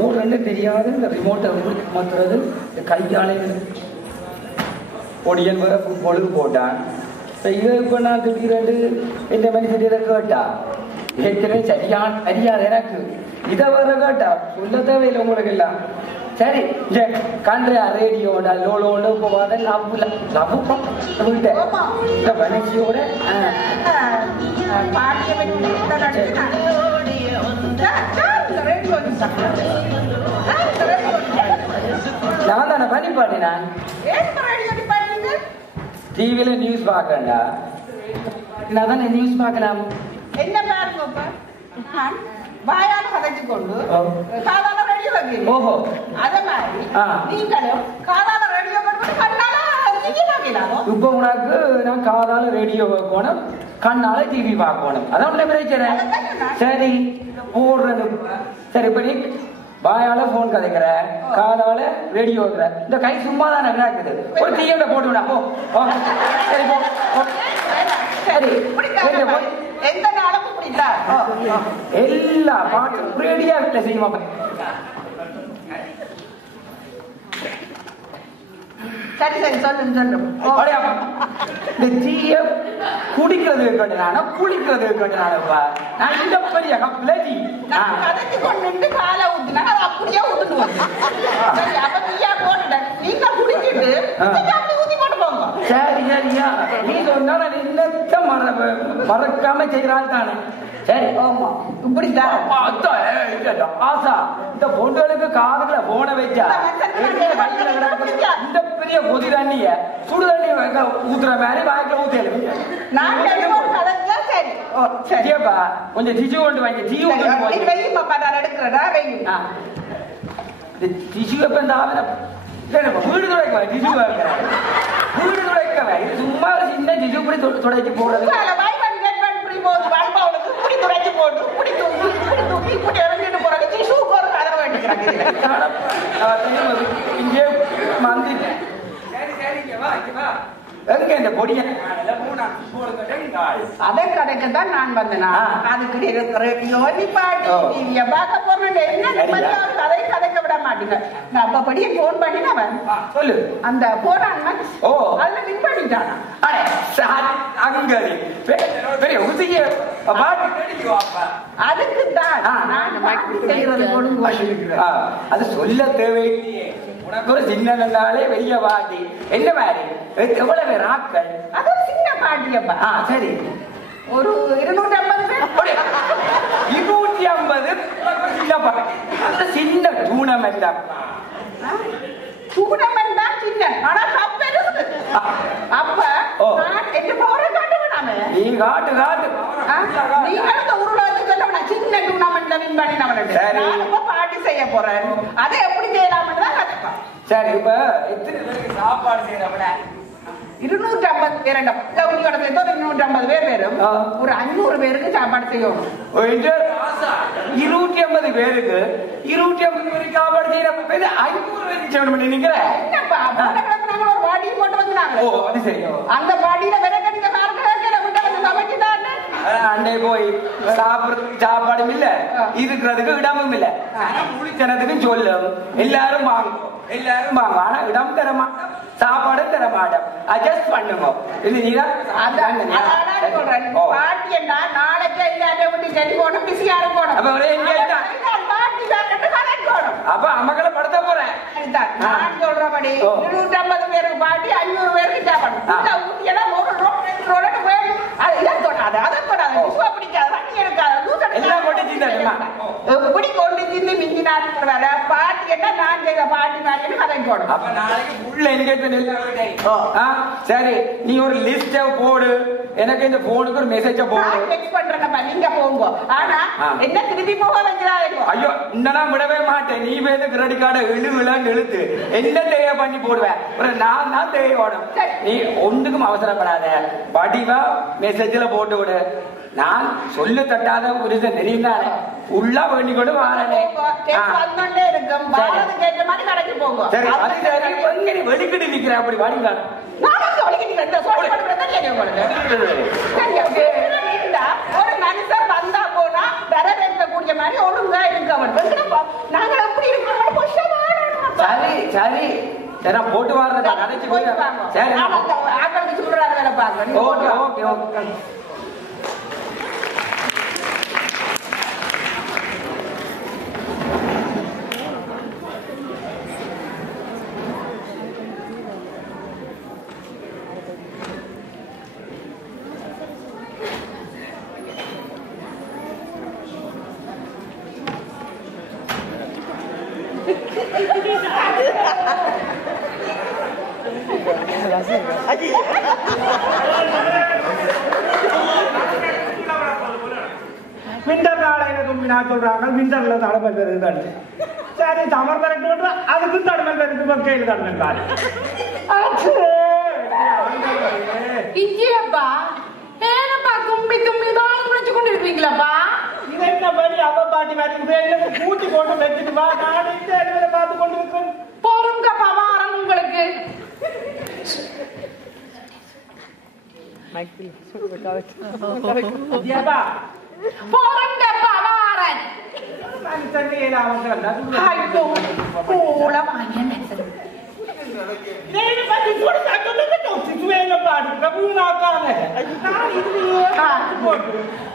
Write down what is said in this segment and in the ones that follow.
போடுறேன்னு தெரியாது. இந்த ரிமோட்டை மாத்துறது கையாலே பொடியன் வர ஃபுட்பாலுக்கு போட்டான். இதை இப்போ நான் திடீரெண்டு இந்த மனுஷன் இதை கேட்டா ஏற்கனவே சரியான அறியாது எனக்கு இதை வர கேட்டா சொல்ல தேவையில்லை உங்களுக்கு எல்லாம். சரி இந்த கண்ட்ரியா ரேடியோட லோலோட போவாத இந்த மனுஷியோட நான் தானே பண்ணி பாடினேன். டிவியில நியூஸ் பாக்கண்டா நான் தானே நியூஸ் பார்க்கலாம். என்ன பாருங்க வாயால கதைச்சு கொண்டு காதால ரேடியோ வைக்கிறீங்க. ஓஹோ அதே மாதிரி நீங்களும் காதால ரேடியோ கொண்டு கண்ணால டிவி பார்க்கலாமோ? இப்போ உனக்கு நான் காதால ரேடியோ வைக்கணும், கண்ணால டிவி பார்க்கணும். அதான் உள்ள பிரச்சனை. சரி போடுறது சரி. இப்ப நீ வாயால போன் கதைக்கிற, காதால ரேடியோ வைக்கிற, இந்த கை சும்மா தான் இருக்குது. ஒரு டிவியில போட்டு விடா போ. சரி போ. சரி எந்த நாளும் பிடிக்கா எல்லா பாட்டும் ரேடியா வீட்டுல செய்யுமா? சரி சரி சொல்லுங்க சொல்லுங்க. இந்த டீய குடிக்கிறது இருக்கட்டுனால குளிக்கிறது இருக்கட்டுனாலப்பா நான் இந்த பெரிய கப்ல டீ கதைச்சு கொண்டு காலை ஊத்துனா அது அப்படியே ஊத்துட்டு வந்து சரி அப்ப டீயா போட்டுட்டேன். நீங்க குடிச்சிட்டு அப்படி ஊத்தி போட்டு போங்க. சரி சரியா நீ சொன்னா இன்னத்த மறக்காம செய்யறாள் தானே. சரி ஆமா இப்படிதான் ஆசா இந்த பொண்ணுகளுக்கு காதுல போன வச்சா இந்த பெரிய கொதி தண்ணிய சுடு தண்ணி ஊத்துற மாதிரி வாய்க்க ஊத்தல. நான் சரி சரியாப்பா கொஞ்சம் டிஷ்யூ கொண்டு வாங்க. டிஷ்யூ வெயும் பாப்பா நான் எடுக்கிறேடா வெயும் டிஷ்யூ எப்ப இந்த ஆவல வீடு துடைக்க டிஷ்யூ வீடு துடைக்க சும்மா சின்ன டிஷ்யூ கூட துடைச்சு போடுறது. துடைச்சு போட்டு இப்படி தூக்கி இப்படி தூக்கி இப்படி இறங்கிட்டு போறாங்க. டிஷ்யூக்கு ஒரு கதை வேண்டிக்கிறாங்க. இங்கே வந்துட்டேன். எங்க இந்த பொடிய அதை கதைக்குதான் நான் வந்தேனா அதுக்கு ரேடியோ நிப்பாட்டி டிவிய பார்க்க போறேன். என்ன கதை கதைக்க விட மாட்டேங்க. நான் அப்ப படியே போன் பண்ணினவன் சொல்லு அந்த போறான் அதுல நிப்பாட்டிட்டானா பெரிய உதய அதுக்குதான் அது சொல்ல தேவையில்லையே. உனக்கு ஒரு சின்ன நாளே வெளிய பாட்டி என்ன மாதிரி எவ்வளவு பேர் ஆட்கள்? அது ஒரு சின்ன பாட்டியப்பா. சரி ஒரு 250 பேர். 250 சின்ன பாட்டி. அந்த சின்ன டூர்னமெண்ட் டூர்னமெண்ட் தான் சின்ன. ஆனா கப் இருக்கு. அப்ப நான் என்ன போற காட்டு வேணாமே. நீ காட்டு காட்டு நீ அந்த உருளாத்து சொன்னா சின்ன டூர்னமெண்ட்ல வின் பண்ணினவன். நான் இப்ப பார்ட்டி செய்ய போறேன். அதை எப்படி செய்யலாம்னு தான் கத்துப்பா. சரி இப்ப எத்தனை பேருக்கு சாப்பாடு செய்யறவன? 250 பேர். 250 பேர் வேறும் ஒரு 500 பேருக்கு சாப்பாடு செய்யணும். 250 பேருக்கு 250 பேருக்கு சாப்பாடு செய்யற 500 பேருக்கு செய்யணும் நினைக்கிறேன். என்னப்பா நாங்க ஒரு பாடி போட்டு வந்தாங்க. ஓ அது சரி. அந்த பாடியில வேற கட்டின காரணம் சமைச்சுதான் அண்டே போய் சாப்பிடுறதுக்கு சாப்பாடும் இல்ல, இருக்கிறதுக்கு இடமும் இல்ல. முழிச்சனத்துக்கும் சொல்லும் எல்லாரும் வாங்கும் எல்லாரும் வாங்க. ஆனா இடம் தர மாட்டோம், சாப்பாடு தர மாட்டோம். அட்ஜஸ்ட் பண்ணுங்க. இது நீதான் பாட்டி என்ன நாளைக்கு எல்லாத்தையும் விட்டு டெலிபோனும் பிஸியா இருக்கணும். அப்ப ஒரே அப்ப அம்மக்களை படுத்த போறேன். நான் சொல்றபடி 250 பேருக்கு பாட்டி 500 பேருக்கு சாப்பாடு ஊட்டியெல்லாம் எப்படி கொண்டு தின்னு மிஞ்சினார் பாட்டி என்ன நான் செய்த பாட்டி மாதிரி கதை போடும். அப்ப நாளைக்கு ஃபுல் என்கேஜ்மென்ட். சரி நீ ஒரு லிஸ்ட் போடு, எனக்கு இந்த போனுக்கு ஒரு மெசேஜ் போடு. டெக்ஸ்ட் பண்றேன்ப்பா நீங்க போங்க. ஆனா என்ன திருப்பி போக வைக்கிறாங்க. ஐயோ இன்னும் விடவே மாட்டேன். நீ வேணும் கிரெடிட் கார்டை விழான்னு இழுத்து என்ன தேவை பண்ணி போடுவேன். நான் தான் தேவையோடும். நீ ஒன்றுக்கும் அவசரப்படாத, படிவா மெசேஜ்ல போட்டு விடு. நான் சொல்லு தட்டாத புரித நெறிந்தானே உள்ள வேண்டி கொண்டு வாரனே வெளிக்கிட்டு நிக்கிற அப்படி வாடிக்கலாம். ஒரு மனுஷன் வந்தா போனா வரவேற்கக்கூடிய மாதிரி ஒழுங்கா இருக்கவன் நாங்கள் எப்படி சரி சரி போட்டு வாடுறதா கடைச்சு போய் சரி ஆக்களுக்கு சொல்றாரு வேலை பாக்குறேன். Okay okay okay. விண்டர் நாளைக்கு நான் சொல்றாங்க விண்டர்ல தடமல் பெருதான் சரி சமர் பெருக்கு அதுக்கு தடமல் பெருக்கு வக்கையில் தான் இஞ்சியப்பா ஏனப்பா தும்பி தும்பி தான் குடிச்சு கொண்டு இருப்பீங்களாப்பா? இது என்ன பண்ணி அவ பாட்டி மாதிரி கூட்டி போட்டு வச்சுட்டு வா நான் இந்த இடத்துல பார்த்து கொண்டு இருக்கேன். பொறுங்கப்பா வாரம் உங்களுக்கு. பொறுங்கப்பா வாரன். ஐயோ கூட வாங்க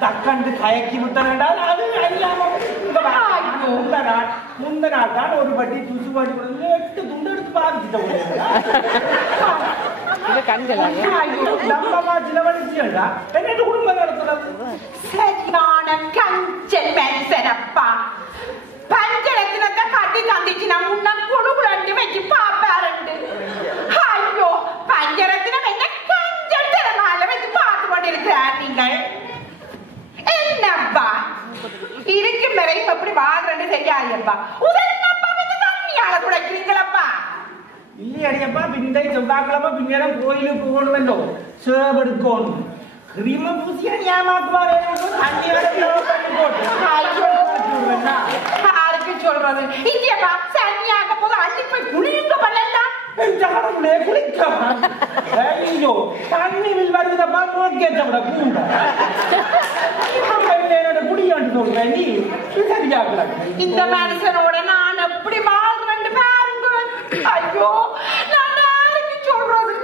தக்கண்டு கயக்கி விட்டால் அது முந்த நாள் தான் ஒரு பட்டி துசு பாட்டி 8 துண்டு எடுத்து பாதிச்சுட்டோம். குடும்பம் நடத்துறது சரியான கஞ்சல் மனுஷனப்பா. பஞ்சலத்தினத்தை கட்டி தந்துச்சுன்னா முன்ன குடுகுலண்டு வச்சு பாப்பாருண்டு. ஐயோ பஞ்சலத்தினம் என்ன கஞ்சல் திறனால வச்சு பார்த்து கொண்டிருக்கிறார் நீங்கள். என்னப்பா இருக்கும் வரையும் எப்படி வாழ்றன்னு தெரியாதுப்பா. உதவிப்பா வந்து தண்ணியால குடைக்கிறீங்களப்பா. இல்லையடியப்பா பிந்தை செவ்வாய்க்கிழமை பின்னேரம் கோயிலுக்கு போகணுமല്ലോ சேவெடுக்கணும் கிரீம பூசியா ஏமாத்துவாரு ஆளுக்கு சொல்றது இங்கேப்பா சனியாக போது அள்ளி போய் குளிருங்க பண்ணலாம். குளிக்கமா ஐயோ தண்ணியில் வருதப்பா நோக்கேற்றவிட கூட குடியாண்டு சொல்றேன் நீ சரியாக்கல. இந்த மனுஷனோட நான் எப்படி வாழ்றேன்னு பாருங்க. ஐயோ நான் யாருக்கு சொல்றது?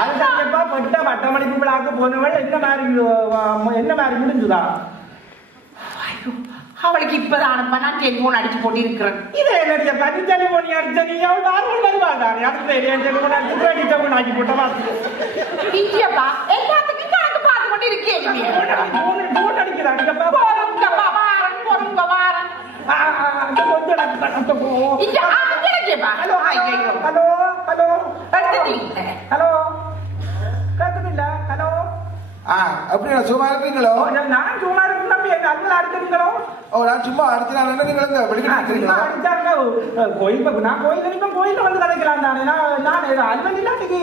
அதுதான்ப்பா பட்ட வட்டமணிப்பு விழாக்கு போனவள் என்ன மாதிரி முடிஞ்சுதா? அவளுக்கு இப்பதானப்பா நான் டெலிபோன் அடிச்சு போட்டு இருக்கிறேன். இதே என்னடியா பத்தி டெலிபோன் அடிச்ச நீ அவள் வாரம் வருவாங்க அதுக்கு டெலிபோன் அடிச்சு டெலிபோன் ஆக்கி போட்ட மாதிரி இங்கப்பா எல்லாத்துக்கும் கணக்கு பார்த்து கொண்டு இருக்கேன். போன் அடிக்கிறாங்கப்பா பொறுங்கப்பா வாரன் பொறுங்க வாரன். ஹலோ ஹலோ ஹலோ ஹலோ கேக்குதுல்ல? ஹலோ அப்படியா சும்மா இருக்கீங்களோ? நான் சும்மா இருக்கு தம்பி நல்லா அடிக்கிறீங்களோ? நான் சும்மா அடிச்சுனா நீங்க அடிச்சாங்க கோயில் நான் கோயில வந்து கதைக்கலாம் தானே. நான் அல்வன் இல்லாட்டிக்கு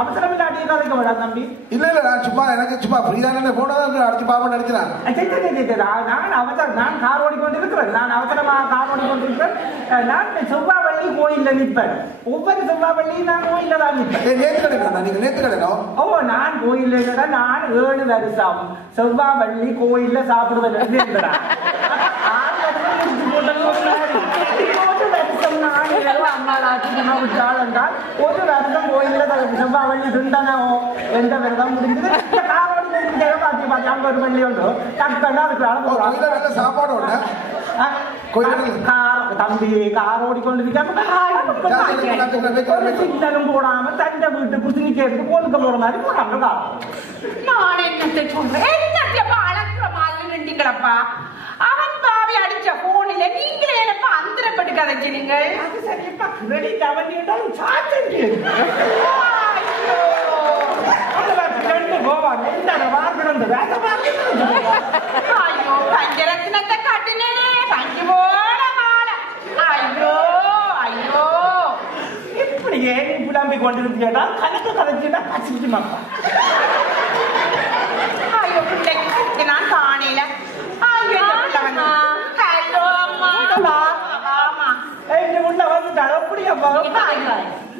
அவசரம் இல்லாட்டி கதைக்க விடாது தம்பி. இல்ல நான் சும்மா எனக்கு சும்மா ஃப்ரீதானே போனதான் அடிச்சு பாப்பா அடிச்சுறேன். நான் கார் ஓடிக்கொண்டிருக்கிறேன். நான் அவசரமா கார் ஓடிக்கொண்டிருக்கிறேன். நான் செவ்வாவள்ளி கோயில்ல நிற்பேன். ஒவ்வொரு செவ்வாவள்ளியும் நான் கோயில்ல தான் நிற்பேன். நேற்று கிடைக்கணும் நீங்க நேற்று கிடைக்கணும். நான் கோயில்ல நான் 7 வருஷம் செவ்வாவள்ளி கோயில்ல சாப்பிடுவது ஒரு வருஷம் கோயில்ல செவ்வாவள்ளி திண்டனோ எந்த விரதம் முடிஞ்சது பாத்தி பாத்தி அங்க ஒரு வள்ளி உண்டு டக்குன்னு சாப்பாடு ஒண்ணு தம்பி கார் ஓடிக்கொண்டிருக்காலும் போடாம தண்டை வீட்டு குசினிக்கிறதுக்கு போனுக்க போற மாதிரி போறாங்க. நான் என்னத்தை சொல்றேன்? என்னப்பா அழகுற மாதிரி நின்றீங்களப்பா. அவன் பாவி அடிச்ச போனில நீங்களே என்னப்பா அந்தரப்பட்டு கதைச்சிருங்க. அது சரியப்பா கிரெடிட் அவன் சார்ஜ் ஐயோ பஞ்சரத்னத்தை கட்டினே பஞ்சு போல மாலை. ஐயோ ஐயோ இப்படி ஏன் புலம்பி கொண்டிருந்தா கணக்கு கதைச்சுட்டா கசிச்சு மாப்பா. ஐயோ பிள்ளைக்கு நான் காணையில. ஐயோ ஹலோ அம்மா. ஆமா உள்ள வந்துட்டா அப்படியா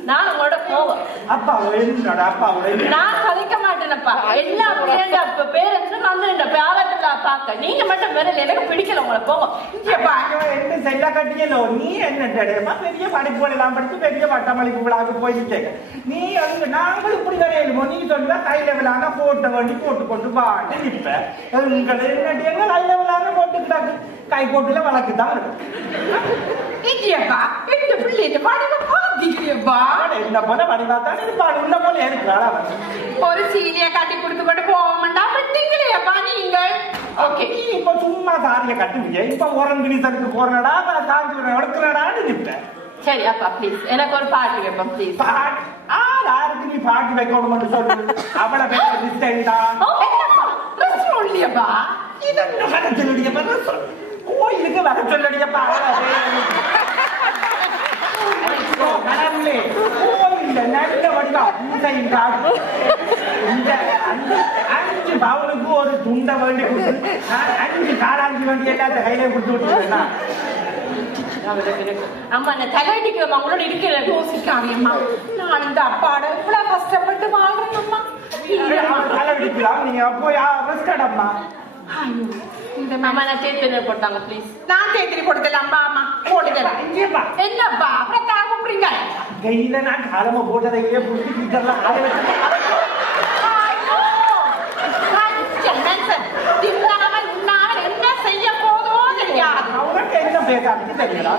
நான் உங்களோட போவேன். அப்பா என்னோட அப்பா நான் கதைக்க மாட்டேனப்பா. எல்லா பிள்ளைங்க பேரண்ட்ஸும் வந்து இந்த பாவத்துல பாக்க நீங்க மட்டும் வரல. எனக்கு பிடிக்கல. உங்களை போவோம். என்ன செல்லா கட்டியலோ நீ என்னடா பெரிய படிப்பு எல்லாம் படிச்சு பெரிய பட்டமளிப்பு விழாவுக்கு போயிட்டு நீ அங்க நாங்களும் இப்படி வரையலுமோ நீ சொல்லுவா கை லெவலான போட்ட வண்டி போட்டு கொண்டு பாட்டு நிற்ப எங்களை என்ன கை லெவலான போட்டுக்கிட்டாங்க கை போட்டுல வழக்கு தான் இருக்கும். என்ன போல வடிவாத்தான் இருப்பாடு உள்ள போல இருக்கிறாளா ஒரு சீனிய கட்டி கொடுத்து கொண்டு போவோம்டா விட்டீங்களேப்பா நீங்கள். ஓகே நீ இப்ப சும்மா சாரிய கட்டுவிய இப்ப உரங்கினி சருக்கு போறடா காஞ்சி எடுக்கிறடான்னு நிற்பேன். சரி அப்பா ப்ளீஸ் எனக்கு ஒரு பாட்டு வைப்போம் ப்ளீஸ். பாட்டு யாருக்கு நீ பாட்டு வைக்கணும்னு சொல்லு. அவளை பேச லிஸ்டா இல்லையப்பா இதென்ன வர சொல்லுடியப்பா கோயிலுக்கு வர சொல்லுடியப்பா கடவுளே கோயில நல்ல வடிவா பூசையின் காடு இந்த 5 பவுனுக்கு ஒரு துண்டை வேண்டி கொடுத்து 5 காலாஞ்சி வண்டி எல்லாத்த கையில கொடுத்து விட்டுருவேன்னா அம்மா நான் தலையடிக்கிறோம் உங்களோட இருக்கிற யோசிக்காதேம்மா. நான் இந்த அப்பாட இவ்வளவு கஷ்டப்பட்டு வாழ்றேன்மா. தலையடிக்கலாம் நீங்க அப்போ ரெஸ்டடம்மா. அம்மா நான் தேர்தல் போட்டாங்க ப்ளீஸ். நான் தேத்திரி கொடுத்தலாம்பா அம்மா போட்டுக்கலாம். என்னப்பா அப்புறம் தான் கூப்பிடுங்க. கையில நான் காலமா போட்டதையே புடிச்சு டீச்சர்லாம் ஆள வச்சு என்ன செய்ய போதோ தெரியாது. அவனுக்கு என்ன பேசாம தெரியல.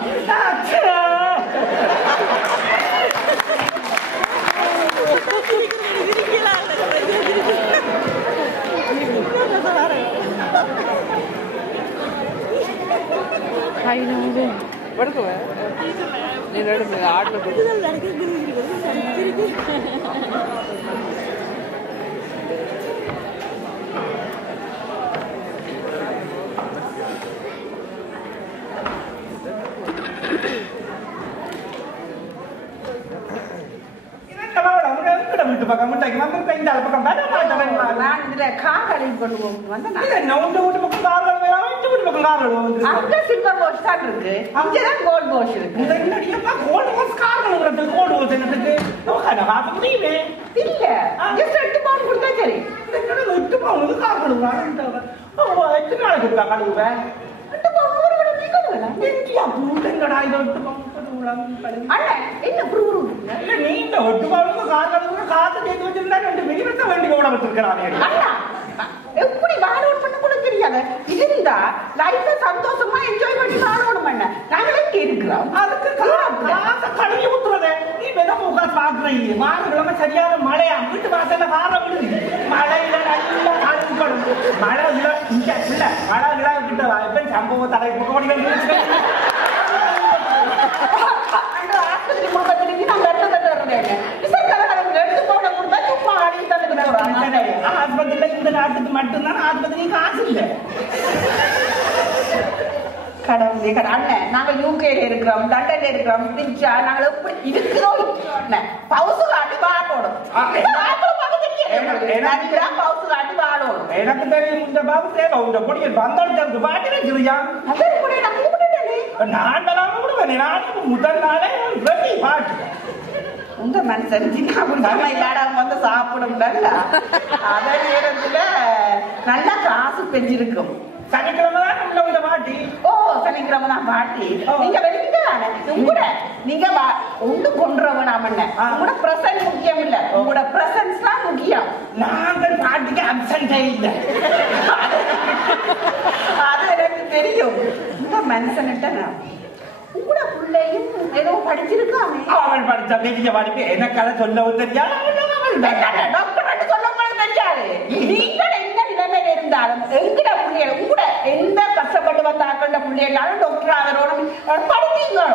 நான் இதுல காதலி பண்ணுவோம் வந்து அங்க சில்வர் வாஷ் தான் இருக்கு. அங்கதான் கோல்ட் வாஷ் இருக்கு. இல்ல ஜஸ்ட் 8 பவுண்ட் கொடுத்தா சரி. 8 பவுனுக்கு கார் கழுவுறாங்க. 8 நாளைக்கு கொடுத்தா கழுவுவேன். 8 பவுண்ட் ஒரு விட நீ கழுவலாம். இந்தியா பூட்டங்கடா இது 8 பவுன் கழுவுறாங்க. அண்ணா என்ன ப்ரூவ் இல்ல நீ இந்த 8 பவுனுக்கு கார் கழுவுற காசு சேர்த்து வச்சிருந்தா 2 மினிமத்தை வேண்டி கூட வச்சிருக்கிறானே. அண்ணா எப்படி வாழோட் பண்ண கூட தெரியாது. இருந்தா லைஃப சந்தோஷமா என்ஜாய் பண்ணி வாழணும் அண்ணா. நாங்களே இருக்கிறோம். அதுக்கு காசை கழுவி ஊத்துறதே நீ வெறும் உட்காந்து பாக்குறீங்க. வாரக்கிழமை சரியான மழையா வீட்டு வாசல்ல வார விடுது. மழையில நல்லா கழுவிக்கணும். மழை விழா இங்க இல்ல மழை விழா கிட்ட எப்ப சம்பவம் தலை போட்டு ஆஸ்பத்திரி குடும்பத்திற்கு நான் கருத்தை தருறேன். எடுத்து போட கொடுத்தா சும்மா ஆடி தந்துட்டு ஆஸ்பத்திரியில இந்த நாட்டுக்கு மட்டும்தான் ஆஸ்பத்திரிக்கு காசு இல்லை. கடவுளே அண்ணன் நாங்க யூகேல இருக்கிறோம், லண்டன்ல இருக்கிறோம், பிரிச்சா நாங்க எப்படி இருக்கிறோம். பவுசு காட்டி வாழணும். பவுசு காட்டி வாழணும். எனக்கு தெரியும் இந்த பாபு தேவை உங்க பொடியை வந்தாலும் பாட்டி வைக்கிறியா? நான் விடுவேன். நான் முதல் நாளே ரெடி பாட்டு உங்க மனுஷன் சின்ன இல்லாட வந்து சாப்பிடும்ல. அதே நேரத்துல நல்லா காசு பெஞ்சிருக்கும். சனிக்கிழமை தான் நம்மள உங்க பாட்டி. ஓ சனிக்கிழமை தான் பாட்டி. நீங்க வெளியிட்டானே உங்களோட நீங்க ஒன்று கொண்டுறவன் உங்களோட பிரசன்ட் முக்கியம் இல்ல. உங்களோட பிரசன்ஸ் தான் முக்கியம். நாங்கள் பாட்டிக்கு அப்சன்டே இல்லை. அது எனக்கு தெரியும். இந்த மனுஷன்கிட்ட நான் உங்களோட பிள்ளையும் ஏதோ படிச்சிருக்காங்க. அவள் படிச்ச பெரிய படிப்பு எனக்கு அதை சொல்லவும் தெரியாது. டாக்டர் சொல்ல தெரியாது. நீங்கள் என்ன நிலைமையில இருந்தாலும் எங்கட பிள்ளைகள் உங்களோட எந்த கஷ்டப்பட்டு வந்த ஆக்கள பிள்ளைகளாலும் டாக்டர் ஆகணும்.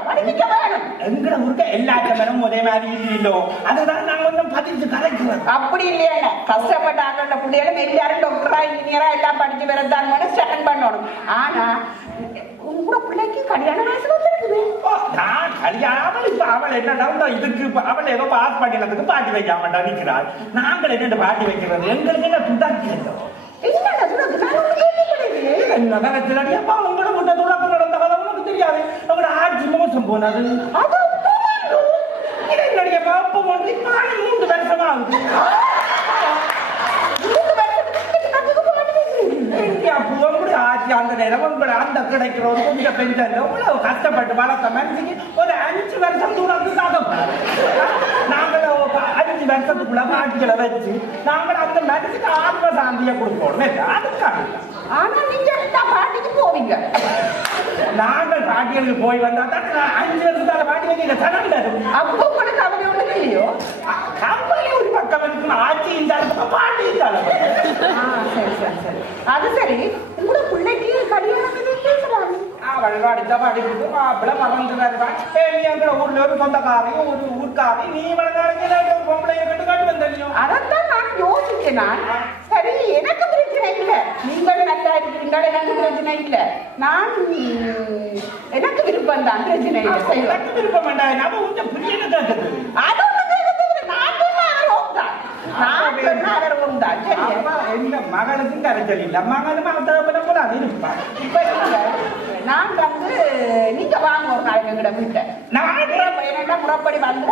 படிக்க வேணும். எங்கட ஊருக்கு எல்லா கமரும் ஒரே மாதிரி இல்லையோ அதுதான் நாங்க கொஞ்சம் பதிச்சு கலைக்கிறோம். அப்படி இல்லையா கஷ்டப்பட்ட ஆக்கள பிள்ளைகளும் எல்லாரும் டாக்டரா இன்ஜினியரா எல்லாம் படிச்சு வரதான் ஸ்டாண்ட் பண்ணணும். ஆனா உங்களோட பிள்ளைக்கு கல்யாண வயசுல வந்துருக்குது. நான் கல்யாணம் இப்ப அவள் என்ன இதுக்கு அவள் ஏதோ பாஸ் பண்ணினதுக்கு பாட்டி வைக்காமட்டா நிற்கிறாள். நாங்கள் என்ன பாட்டி வைக்கிறது எங்களுக்கு என்ன துடாக்கி நகரத்திலடியப்பா உங்களோட முட்டை துடாக்கு நடந்த கதை உனக்கு தெரியாது. அவங்களோட ஆட்சி மோசம் போனது என்னடியப்பா ஆகுது. உங்களுடைய ஆட்சி அந்த நேரம் உங்களை அந்த கிடைக்கிற ஒரு கொஞ்சம் பெண்கள் எவ்வளவு கஷ்டப்பட்டு வளர்த்த மனுஷிக்கு ஒரு 5 வருஷம் தூரம் சாகப்படாது. நாங்கள் 5 வருஷத்துக்குள்ள பாட்டிகளை வச்சு நாங்கள் அந்த மனுஷுக்கு ஆத்ம சாந்தியை கொடுப்போம். அதுக்காக ஆனா நீங்க பாட்டிக்கு போவீங்க. நாங்கள் பாட்டிகளுக்கு போய் வந்தா தான் 5 வருஷத்தால பாட்டி நீங்க தரங்க. அப்போ கூட கவலை ஒண்ணு இல்லையோ? கம்பளி ஒரு பக்கம் இருக்கு, ஆட்சி இந்த பாட்டி இருந்தாலும். சரி சரி சரி. அது சரி, உங்களோட பிள்ளைக்கு கல்யாணம் பேசலாம். வழிபாடிச்சா படிப்புக்கு மாப்பிள்ள மறந்துடுறாரு. எங்களோட ஊர்ல ஒரு சொந்தக்காரி ஒரு ஊர்க்காரி நீ வளர்ந்தாலும் பொம்பளைய கட்டு காட்டு வந்தோம். அதைத்தான் நான் யோசிச்சேன். நான் சரி, எனக்கு பிரச்சனை இல்லை, நீங்கள் நல்லா இருக்கீங்க, எனக்கு பிரச்சனை இல்லை. நான் எனக்கு விருப்பம் தான், பிரச்சனை இல்லை. எனக்கு விருப்பம் வேண்டாம். நம்ம கொஞ்சம் புரியல கேட்குது. அது என்ன மகளுக்கும் கரைச்சல் இல்ல, மகளும் அவசரப்பட போல அது இருப்பான். நான் வந்து நீங்க வாங்க ஒரு நாளைக்கு எங்கிட்ட வீட்டை என்ன முறைப்படி வந்து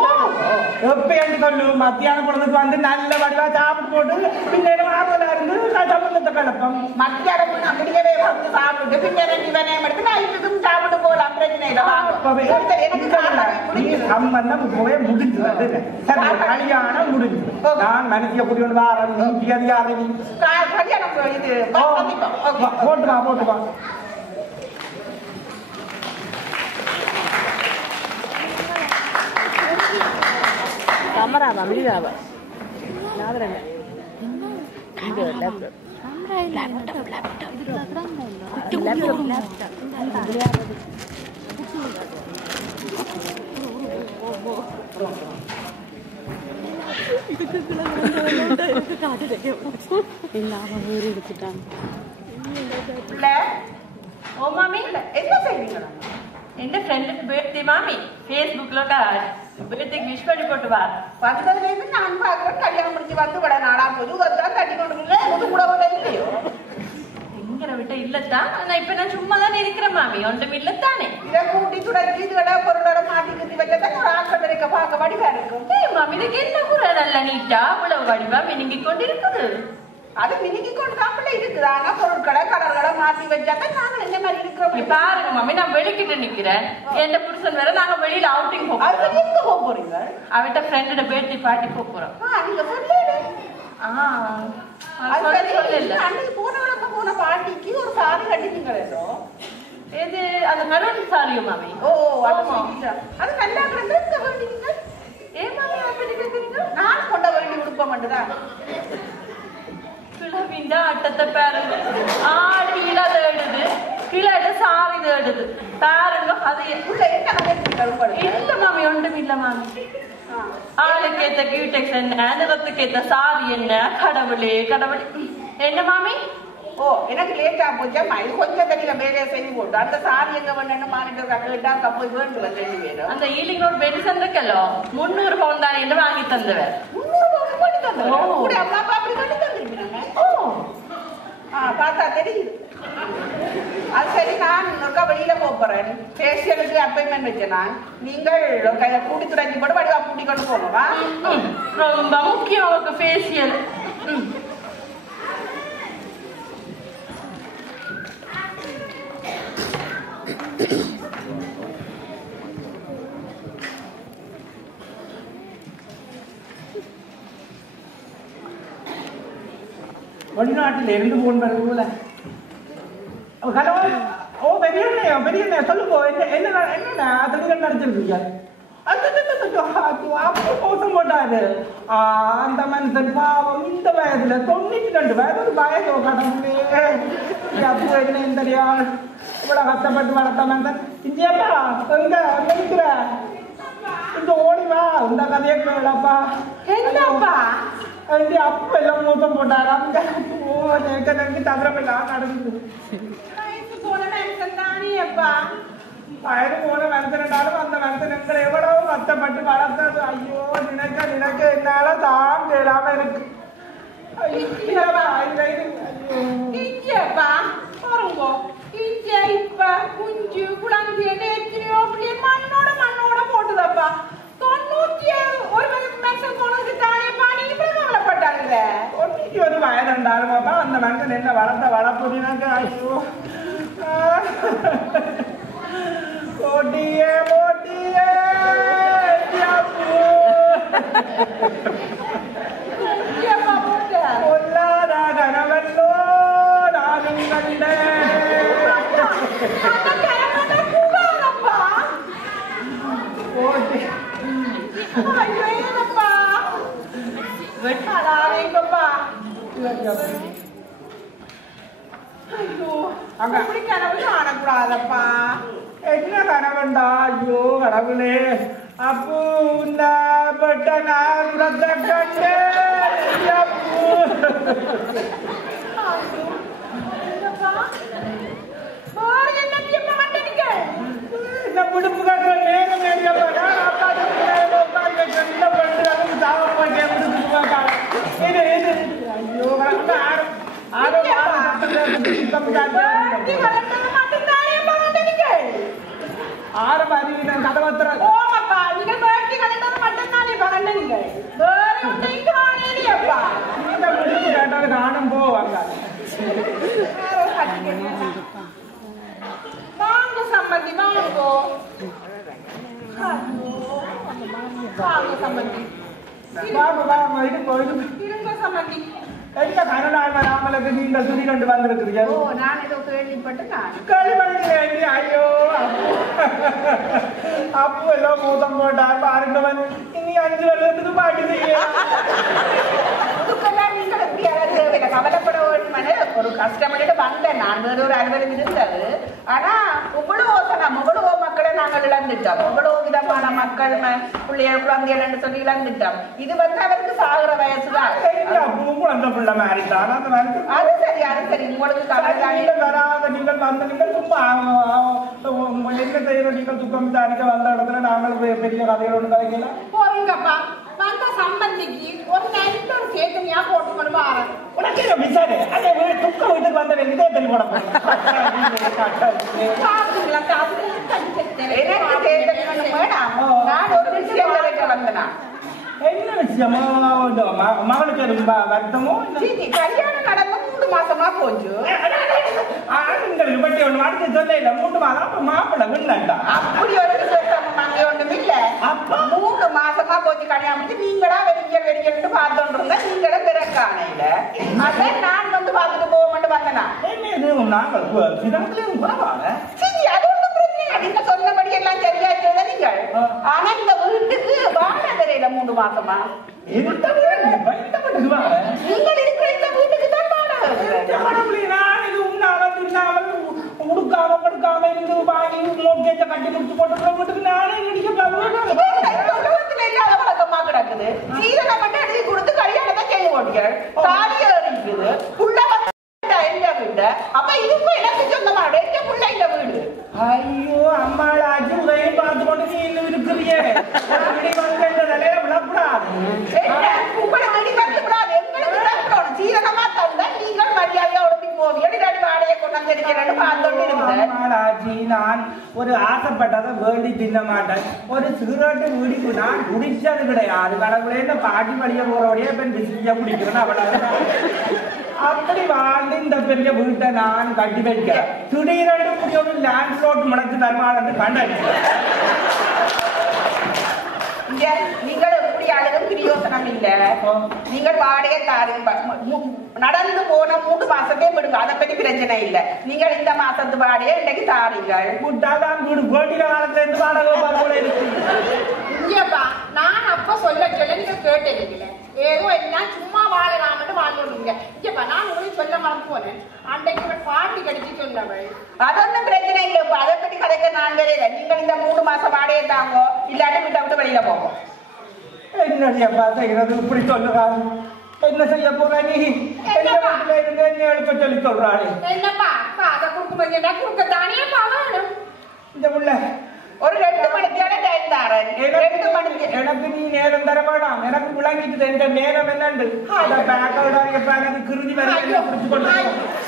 எப்ப என்று சொல்லு. மத்தியானம் பொழுதுக்கு வந்து நல்ல வடிவா சாப்பிட்டு போட்டு பின்னேரம் ஆறுதலா இருந்து சம்பந்தத்தை கலப்பம். மத்தியானம் அப்படியே வந்து சாப்பிட்டு பின்னேரம் இவனையும் எடுத்து நான் இதுக்கும் சாப்பிட்டு போகலாம், பிரச்சனை இல்லை. சம்பந்தம் போய் முடிஞ்சு கல்யாணம் முடிஞ்சு நான் மனுஷிய குடியோடு வாரம் நீ அதிகாரி கல்யாணம் இது போட்டுவா போட்டுவா. கேமராவா முடியாவா நாதரங்க இது லேப்டாப் என்ன செய்வீங்களா? என் ஃப்ரெண்டுக்கு பர்த்டே மாமி ஃபேஸ்புக்ல பர்த்டேக்கு விஷ் பண்ணி போட்டு வா. வந்ததுல இருந்து நான் பாக்குறேன், கல்யாணம் முடிச்சு வந்து விட நாளா போது தான் தட்டி கொண்டு கூட விட இல்லையோ. எங்கிற விட்ட இல்லத்தான், ஆனா இப்ப நான் சும்மா தானே இருக்கிறேன் மாமி, ஒன்றும் இல்லத்தானே. இதை கூட்டி துடைச்சி இதுவட பொருளோட மாட்டி குத்தி வச்சதான் ஒரு ஆக்கட்டரைக்க பார்க்க வடிவா இருக்கும். மாமி இதுக்கு என்ன கூட நல்ல நீட்டா அவ்வளவு வடிவா மினுங்கி கொண்டு இருக்குது. அது மினுங்கி கொண்டு தான் இருக்குது. ஆனா பொருட்களை கலர்களை மாத்தி வச்சாதான் நாங்கள் இந்த மாதிரி இருக்கிறோம். பாருங்க மாமி, நான் வெளிக்கிட்டு நிக்கிறேன், என் புருஷன் வேற, நாங்க வெளியில அவுட்டிங் போறோம். அது எங்க போக போறீங்க? அவட்ட ஃப்ரெண்டோட பர்த்டே பார்ட்டி போறோம். நீங்க சொல்லல. அன்னைக்கு போன பாட்டிக்கு ஒரு சாரி கட்டினீங்களோ? இது அந்த மெரூன் சாரியும் மாமி. அது நல்லா கிடந்து ஏன் மாமி அப்படி கேக்குறீங்க? நான் கொண்ட வேண்டி உடுப்ப மட்டும்தான். கிளவிந்த அட்டத்தை பாருங்க, ஆடு இல்லாத எடுது, கிளாட சாரி எடுது பாருங்க. அது இல்ல மாமி, ஒன்றும் இல்ல மாமி. ஆளுக்கு ஏத்த கியூடெக்ஸ் என்ன, நிறத்துக்கு ஏத்த சாரி என்ன, கடவுளே கடவுளே. என்ன மாமி? எனக்கு லேட்டா போச்சா, இது கொஞ்சம் தெரியல வேலையை செஞ்சு போட்டு அந்த சாரி எங்க வேணும்னு மானிட்டர் கேட்டா போய் வேண்டு வந்து 2 பேரும். அந்த ஈலிங் ரோட் பென்சன் இருக்கല്ലോ 300 பவுன் தானே என்ன வாங்கி தந்தவர். 300 பவுன் பண்ணி தந்தவர் கூட அம்மா அப்பா அப்படி பண்ணி தந்துருக்காங்க. பார்த்தா தெரியுது. அது சரி, நான் ஒருக்கா வெளியில போறேன், ஃபேஷியலுக்கு அப்பாயின்மெண்ட் வச்சேன். நான் நீங்கள் கூட்டி துடைஞ்சி போட்டு வடிவா கூட்டி கொண்டு போகணுமா? ரொம்ப முக்கியம் அவருக்கு ஃபேஷியல். வெளிநாட்டில் இருந்து போன ஹலோ. பெரிய சொல்லுங்க, என்ன அதுக்கு நடிச்சிருக்கீங்க? அப்படி மோசம் போட்டாரு அந்த மனுஷன். பாவம், இந்த வயதுல 92 வயது ஒரு வயசோ கடவுளே. அப்போ என்ன தெரியா இவ்வளவு கஷ்டப்பட்டு வளர்த்த மனுஷன். இந்தியாப்பா எங்க நினைக்கிற இந்த ஓடிவா இந்த கதையை கேளப்பா. என்னப்பா அப்ப எல்லாம் மோசம் போட்டாரு. எனக்கு தவறமெல்லாம் நடந்தது. போன மனுஷன் தானே அப்பா. வயது போன மனுஷனாலும் அந்த மனுஷன் எங்களை எவ்வளவு கஷ்டப்பட்டு வளர்த்தது. ஐயோ, நினைக்க என்னால தான் கேளாம இருக்கு. இப்ப குஞ்சு குழந்தை எத்தனையோ மண்ணோட போட்டுதப்பா. 91 மனுஷன் போனதுக்கு தானே நீ பாருமாப்பா அந்த மனுஷன் என்ன வளர்த்த வளர்ப்புனாக்க ஐயோ போட்டியே போட்டியே பொல்லாத கணவல்லோ நானும் கண்டேன் போட்டி ஆனக்கூடாதப்பா என்ன கனவுண்டா ஐயோ கடவுளே அப்போ உன்னப்பட்ட நான் கண்டே இந்த பிடிப்பு கட்டுற நேரம் ஐயோ ஆரம் அறிவின கதவத்திர ஓமப்பா நீங்க பேட்டி கலந்தது மட்டும்தானே பகண்டீங்க வேற ஒன்றும் இங்க வாங்கலையப்பா இந்த பிடிப்பு கேட்டால் நானும் போவாங்க வாங்க சம்மந்தி வாங்கோ வாங்க சம்மந்தி இருங்க சம்மந்தி என்ன கனநாள் வராமலுக்கு நீங்கள் துணி கொண்டு வந்திருக்கிறீங்க ஓ நான் ஏதோ கேள்விப்பட்டு நான் கேள்விப்பட்டு ஐயோ அப்போ எல்லாம் மூத்தம் போட்டார் பாருங்கவன் இனி 5 வருடத்துக்கு பாட்டு செய்ய நீங்கள் எப்படி அழகு கவலைப்பட வேண்டும் ஒரு கஷ்டப்பட்டு வந்தேன் நான் வேற ஒரு அலுவலம் இருந்தது ஆனா இவ்வளவோ மக்களை நாங்கள் இழந்துட்டோம் இவ்வளவு விதமான மக்கள் பிள்ளைகள் குழந்தைகள் சொல்லி இழந்துட்டோம் இது வந்து அவருக்கு சாகுற வயசுதான் அந்த பிள்ளை மாறிட்டான் அந்த மாதிரி அது சரி உங்களுக்கு வராத நீங்கள் வந்த நீங்கள் சும்மா என்ன செய்யணும் நீங்கள் துக்கம் தானிக்க வந்த இடத்துல நாங்கள் பெரிய கதைகளோடு கதைக்கலாம் போறீங்கப்பா வந்த சம்பந்திக்கு ஒரு நல்ல ஒரு சேத்தனியா போட்டு கொண்டு வரேன் உனக்கு விசாரி அதே துக்க வீட்டுக்கு வந்த இதே தெளிவு போட நான் ஒரு விஷயம் வந்தேனா என்ன விஷயமா மகளுக்கு வருத்தமோ கல்யாணம் நடந்து 3 மாசமா போச்சு பட்டி ஒண்ணு அடுத்து சொல்ல 3 மாதம் மாப்பிள்ள விண்ணா அப்படி ஒரு விசேஷம் அங்கே ஒண்ணும் இல்ல அப்ப 3 மாசமா போச்சு கல்யாணம் முடிச்சு நீங்களா வெறிஞ்சு பார்த்தோன்றீங்க நீங்களா பிறக்கானையில அதான் நான் வந்து பார்த்துட்டு போக மட்டும் வந்தேனா நாங்கள் சிதம்பரம் குறவாங்க அது ஒன்றும் பிரச்சனை நீங்க சொன்னபடி எல்லாம் சரியா நீங்கள் ஆனா இந்த வீட்டுக்கு வாடகை தெரியல 3 மாசமா நீங்கள் இருக்கிற இந்த வீட்டுக்கு தான் வாடகை நான் இது உண்ணாமல் துண்ணாமல் உடுக்காம படுக்காம இருந்து வாங்கி லோக்கேஜ கட்டி முடிச்சு போட்டு வீட்டுக்கு நானே இல்லாத வழக்கமா கிடக்குது சீதனை மட்டும் எழுதி கொடுத்து கல்யாணத்தை செய்ய ஓட்டிகள் தாலியா இருக்குது புள்ள எங்க வீடு அப்ப இதுக்கும் எனக்கு சொந்தமா எங்க புள்ள இந்த வீடு ஐயோ அம்மாளாச்சு உதவி பார்த்து கொண்டு நீ இன்னும் இருக்கிறியே நிலையில விழப்படாது உங்களை வெடி வந்து விடாது எங்களுக்கு தான் சீதனமா தந்த நீங்கள் மரியாதையா ஒழுங்கி போவீங்க வாடையை கொண்டாந்து பார்த்தோண்டு இருந்தேன் அம்மாளாச்சி நான் ஒரு ஆசைப்பட்டதை வேண்டி தின்ன மாட்டேன் ஒரு சிகரெட்டு வீடிக்கு நான் குடிச்சது கிடையாது கடவுளே பாட்டி வழிய போறவடைய பெண் பிசியா குடிக்கிறேன்னு அவ்வளவு அப்படி வாழ்ந்து இந்த பெரிய வீட்டை நான் கட்டி வைக்கிறேன் திடீரென்று புதிய லேண்ட் ஸ்லோட் முடக்கு தருமாறு கண்டேன் நீங்கள் எப்படி அழுதும் பிரியோசனம் இல்ல நீங்கள் வாடகை தாருங்க நடந்து போன 3 மாசத்தே விடுங்க அதை பத்தி பிரச்சனை இல்ல நீங்கள் இந்த மாசத்து வாடகை இன்னைக்கு தாரீங்கள் முட்டாதான் வீடு கோட்டில காலத்துல இருந்து வாடகை இருக்கு இங்கப்பா நான் அப்ப சொல்ல நீங்க கேட்டீங்களே ஏதோ எல்லாம் சும்மா வாழலாம்னு வாழ்ந்துடுங்க இங்கப்பா நான் உங்களுக்கு சொல்ல மறந்து போனேன் அன்றைக்கு பாட்டி கடிச்சு சொன்னவள் அதொன்னும் பிரச்சனை இல்லப்பா அதை பத்தி கதைக்க நான் வேற நீங்கள் இந்த 3 மாசம் வாடகை தாங்கோ இல்லாட்டி வீட்டை விட்டு வெளியில போவோம் என்னடியப்பா செய்யறது இப்படி சொல்லுறாங்க என்ன செய்ய போற நீ என்ன எழுப்ப சொல்லி சொல்றாளே என்னப்பா அதை கொடுக்க கொடுக்க தானே வேணும் இந்த புள்ள ஒரு 2 மணிக்கான டைம் தாரேன் 2 மணிக்கு எனக்கு நீ நேரம் தர வேண்டாம் எனக்கு விளங்கிட்டு இந்த நேரம் என்னண்டு எனக்கு கிருதி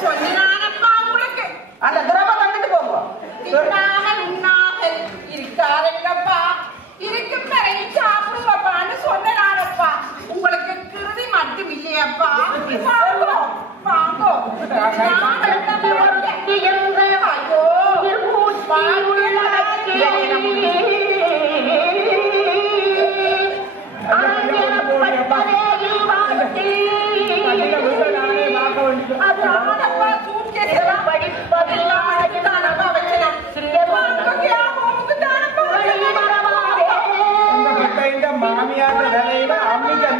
சொன்னானப்பா உங்களுக்கு அந்த திரவம் வந்துட்டு போவோம் இருக்காருங்கப்பா இருக்கும் நிறைய சாப்பிடுங்கப்பான்னு சொன்னானப்பா உங்களுக்கு கிருதி மட்டும் இல்லையப்பா மாமியார் வேலையில அம்மிக்கு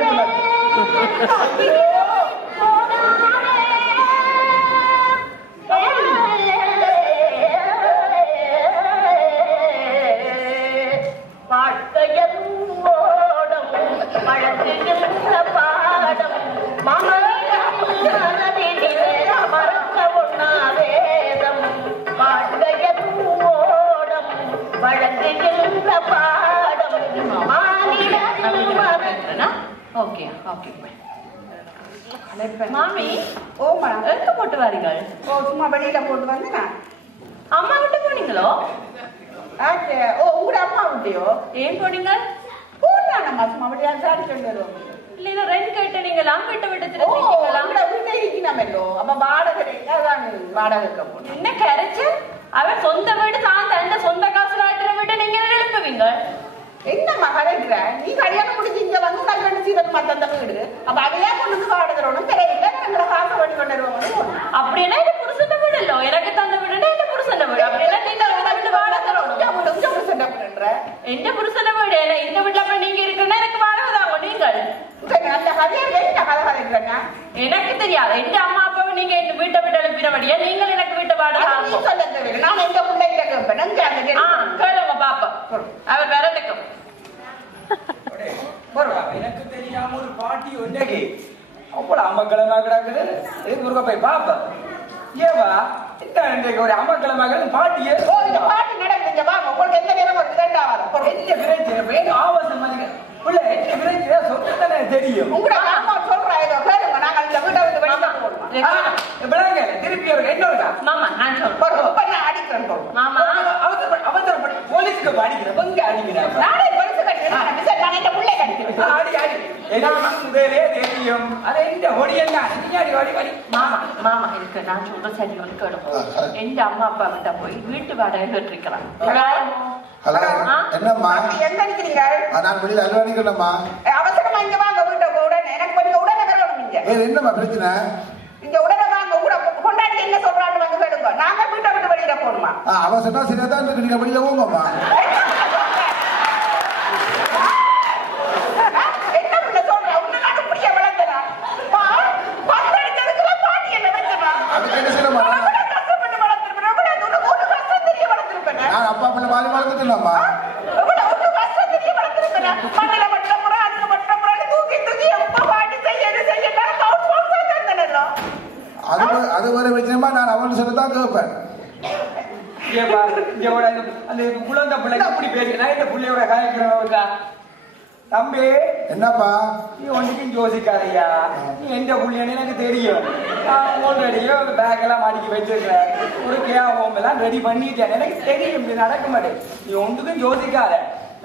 மாமி ஓமா எங்க போட்டு வாரீங்கள்? ஓ சும்மா வெளியில போட்டு வந்தேனா அம்மா விட்டு போனீங்களோ? ஓ உங்க அம்மா விட்டியோ ஏன் போனீங்க? போட்டானம்மா சும்மா வெளியா சாரி சொல்லுறோம் இல்ல ரெண்ட் கேட்டீங்களா? வீட்டை விட்டு ஓ திரும்பிட்டீங்களா? உங்க வீட்டை இருக்கணுமல்லோ அப்ப வாடகை அதான் வாடகைக்கு போனோம் என்ன கரைச்சு அவன் சொந்த வீடு தான் தண்ட சொந்த காசு காட்டுற வீட்டை நீங்க எழுப்புவீங்க. என்னம்மா கரைக்கிற நீ கல்யாணம் முடிச்சு இங்க வந்து உனக்கு ரெண்டு சீதன் மத்த வீடு அப்ப அதையே கொண்டு வந்து வாடகிறோம் தெரியல எங்களை காசு பண்ணி கொண்டு வருவோம் அப்படின்னா இந்த புருஷன் வீடு இல்லோ எனக்கு தந்த வீடுன்னா இந்த புருஷன் வீடு அப்படின்னா நீங்க வீட்டு வாடகிறோம் எந்த புருஷன் வீடு இந்த வீட்டுல அப்ப நீங்க இருக்குன்னா எனக்கு வாடகை தாங்க நீங்கள் அந்த கதையை என்ன கதை கதைக்கிறேன்னா எனக்கு தெரியாது எந்த அம்மா அப்பாவை நீங்க இந்த வீட்டை விட்டு எழுப்பினபடியா நீங்கள் எனக்கு வீட்டை வாடகை நீ சொல்ல தேவையில்லை நான் எங்க பிள்ளைகிட்ட கேட்பேன் கேளுங்க பாப்பா அவர் விரட்டுக்கும் எனக்கு தெரியாம ஒரு பாட்டி ஒன்றே அவ்வளவு அம்மக்கிழமை கிடக்குது முருக போய் பாப்ப ஏவா இன்றைக்கு ஒரு அம்மக்கிழமை பாட்டியே இந்த பாட்டு நடக்குது வாங்க உங்களுக்கு எந்த நேரம் ஒரு இரண்டாவது என்ன பிரச்சனை ஆவாசம் பிள்ளை என்ன பிரச்சனை சொன்னதானே தெரியும் உங்களோட அம்மா சொல்றாங்க கேளுங்க நாங்கள் இந்த வீட்டை வந்து வெளியில போடுவோம் விளங்க திருப்பி ஒரு என்னோட மாமா நான் சொல்றேன் அடிக்கிறேன் மாமா அவசரப்பட்டு போலீஸுக்கு அடிக்கிறேன் பங்கு அடிக்கிறேன் நானே பரிசு கட்டுறேன் நான் இந்த பிள்ளை கட்டிக்கிறேன் ஆடி ஆடி முதலே தெரியும் அது எந்த ஒடியல்ல அடி வாடி வாடி மாமா மாமா இருக்கு நான் சொல்ற சரி ஒரு கேளுங்க எந்த அம்மா அப்பா கிட்ட போய் வீட்டு வாடகை கேட்டிருக்கிறான் என்னம்மா எங்க நிக்கிறீங்க நான் வெளியில அல்வானிக்கிறேன்மா அவசரமா இங்க வாங்க வீட்டை உடனே எனக்கு கொஞ்சம் உடனே வரணும் நீங்க என்னம்மா பிரச்சனை இங்க உடனே வாங்க கூட கொண்டாடி என்ன சொல்றான்னு வந்து கேளுங்க நாங்க வீட்டை விட்டு வெளியில போகணுமா அவன் சொன்னா சரியா தான் இருக்கு நீங்க வெளியில போங்கம்மா என்ன பிள்ளை சொல்ற உன்னை நான் இப்படியே வளர்த்தனா பத்தடிச்சதுக்குள்ள பாட்டி என்ன வச்சனா அதுக்கு என்ன செய்யமா கஷ்டப்பட்டு வளர்த்திருப்பேன் ஒரு கஷ்டம் தெரிய வளர்த்திருப்பேன் நான் அப்பா பிள்ளை மாறி வளர்த்துட்டேன்மா ஒரு கஷ்டம் தெரிய வளர்த்திருப்பேன் மண்ணில மட்ட முறை அதுல மட்ட முறை தூக்கி தூக்கி எப்ப பாட்டி செய்ய அது வரை வச்சுமா நான் அவன் சொல்லதான் கேட்பேன் அந்த குழந்தை பிள்ளைங்க அப்படி பேசுறேன் இந்த பிள்ளையோட காய்க்கிறவங்க தம்பி என்னப்பா நீ ஒன்றுக்கும் யோசிக்காதையா நீ எந்த புள்ளியானு எனக்கு தெரியும் நான் ஆல்ரெடியோ பேக் எல்லாம் மாடிக்கி வச்சிருக்கிறேன் ஒரு கேயா ஹோம் எல்லாம் ரெடி பண்ணிட்டேன் எனக்கு தெரியும் இது நடக்க மாட்டேன் நீ ஒன்றுக்கும் யோசிக்காத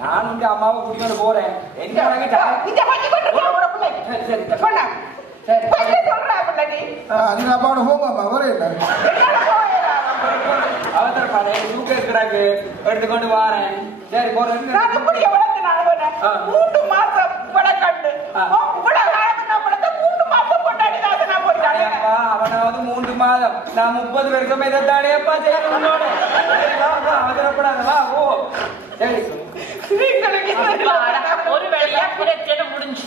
நான் உங்க அம்மாவை கூட்டிட்டு போறேன் என்ன நீங்க அப்பாவோட போங்கம்மா வரே அவசரப்பாரு தூக்க இருக்கிறாங்க எடுத்துக்கொண்டு வாரேன் சரி போறேன் 3 மாசம் வளர்க்கண்டு அவனாவது 3 மாதம் நான் 30 வருஷம் இதைத்தானேப்பா செய்யணும் அவசரப்படாதவா ஓ சரி ஒரு வேலையா பிரச்சனை முடிஞ்சு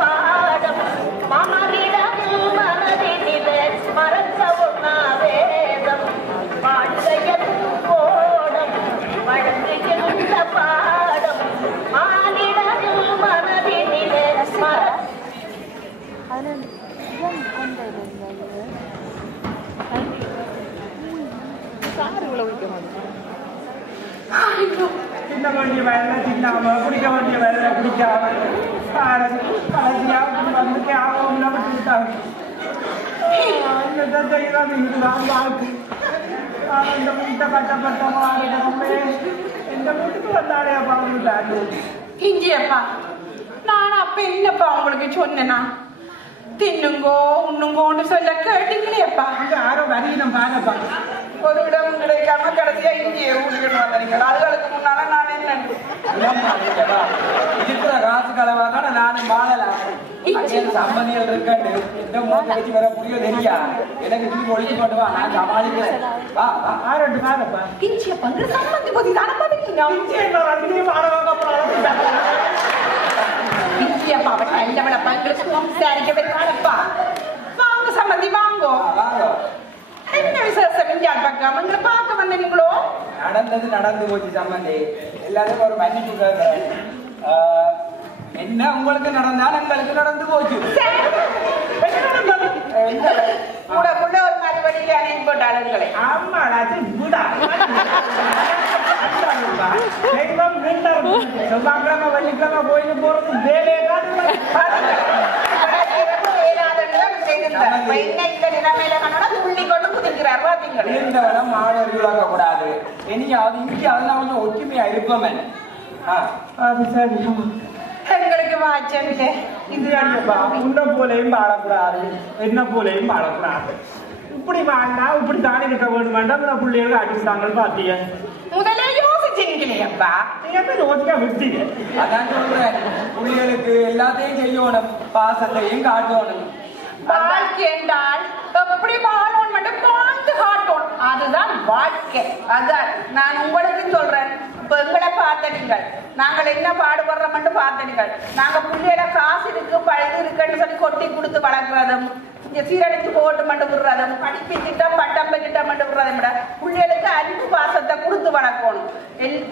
பாடம் மமனிடம் மனதினிலே மறக்க ஒண்ணா வேதம் வாழ்க்கைய போடம் வழங்கு தின்ன வேண்டிய வேலை தின்னாம குடிக்க வேண்டிய வேலை குடிக்காம கடைசியா வந்து ஆகும் விட்டாங்க. இதுதான் வாழ்க்கை. இந்த வீட்டை கட்டப்பட்ட மாறிடமே எந்த வீட்டுக்கு வந்தாலே பாருங்க. இஞ்சியப்பா நான் அப்ப என்னப்பா உங்களுக்கு சொன்னேனா தின்னுங்கோ உண்ணுங்கோன்னு சொல்ல கேட்டீங்களேப்பா. யாரோ வரியினம் பாருப்பா. ஒரு இடம் கிடைக்காம கடைசியா இங்கேயே ஊழியர் வந்தீங்க. அதுகளுக்கு முன்னால நான் என்ன இருக்கிற காசு கலவாக நானும் வாழலாம். சம்பந்திகள் இருக்காண்டு இந்த மூணு வச்சு வர புரிய தெரியா எனக்கு திரும்பி ஒழிச்சு கொண்டு வா நான் சமாளிக்கிறேன். வா ஆரண்டு பாருப்பா. இஞ்சியப்பா சம்பந்தி போதி தானே பாத்தீங்க. இஞ்சியப்பா அவன் என்னவள பங்களுக்கு விசாரிக்கவே காணப்பா. வாங்க சம்பந்தி வாங்கோ. என்ன விசேஷம் இந்தியால் பக்கம் உங்களை பார்க்க வந்தீங்களோ? நடந்தது நடந்து போச்சு சம்பந்தி. எல்லாருக்கும் ஒரு மன்னிப்பு கேட்கிறேன். என்ன உங்களுக்கு நடந்தால் எங்களுக்கு நடந்து போச்சு. கூட கூட ஒரு மாதிரி வழியில அணைந்து போட்டாளுங்களே. ஆமா விடா செவ்வாய்க்கிழமை வெள்ளிக்கிழமை கோயிலுக்கு போறது வேலையை கூடாது. இனியாவது இங்கேயாவது நான் கொஞ்சம் ஒற்றுமையா இருப்போமே. எங்களுக்கு வாய்ச்சே இது உன்ன போலையும் வாழக்கூடாது என்ன போலையும் வாழக்கூடாது. இப்படி வாழ்ந்தா இப்படி தானே இருக்க வேண்டும் வேண்டாம். பிள்ளைகள் அடிச்சுட்டாங்க பாத்தீங்க. முதல்ல யோசிச்சீங்களேப்பா. நீங்க யோசிக்க விட்டீங்க. அதான் சொல்றேன் பிள்ளைகளுக்கு எல்லாத்தையும் செய்யணும் பாசத்தையும் காட்டணும். வாழ்க்கை என்றால் எப்படி வாழணும் மட்டும் வாழ்ந்து காட்டணும். அதுதான் வாழ்க்கை. அதான் நான் உங்களுக்கு சொல்றேன். இப்ப எங்களை பார்த்தீங்கள் நாங்கள் என்ன பாடுபடுற மட்டும் பார்த்தீங்கள். நாங்க பிள்ளையோட காசு இருக்கு பழுது இருக்குன்னு சொல்லி கொட்டி கொடுத்து வளர்க்குறதும் சீரடிச்சு போட்டு மட்டும் விடுறதும் படிப்பு திட்டம் பட்டம் திட்டம் மட்டும் விடுறதும் விட பிள்ளைகளுக்கு அன்பு பாசத்தை கொடுத்து வளர்க்கணும்.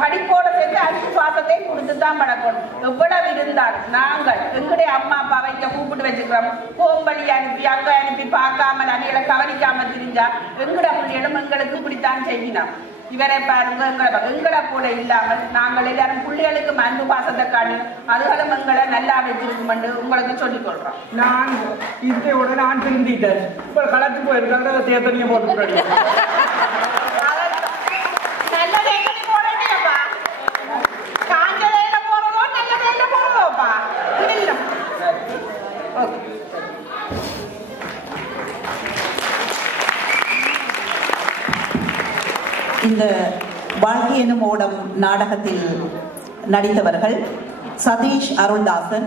படிப்போட சேர்த்து அன்பு பாசத்தை கொடுத்து தான் வளர்க்கணும். எவ்வளவு இருந்தால் நாங்கள் எங்களுடைய அம்மா அப்பா வைக்க கூப்பிட்டு வச்சுக்கிறோம். கோம்பலி அனுப்பி அங்க அனுப்பி பார்க்காம அவைகளை கவனிக்காம தெரிஞ்சா எங்கட பிள்ளைகளும் எங்களுக்கு இப்படித்தான் செய்யணும். இவரை பாருங்க எங்களை போல இல்லாமல் நாங்கள் எல்லாரும் பிள்ளைகளுக்கு அன்பு பாசத்தை காணி அதுகளும் எங்களை நல்லா வச்சிருக்கும் உங்களுக்கு சொல்லிக் கொள்றோம். நான் இதோட நான் திருந்திட்டேன். இப்ப கலத்து போயிருக்காங்க தேர்தலையும் போட்டு போறேன்ப்பா. காஞ்ச வேலை போறதோ நல்ல வேலை போறதோப்பா. இந்த வாழ்க்கை எனும் ஓடம் நாடகத்தில் நடித்தவர்கள் சதீஷ் அருள்தாசன்,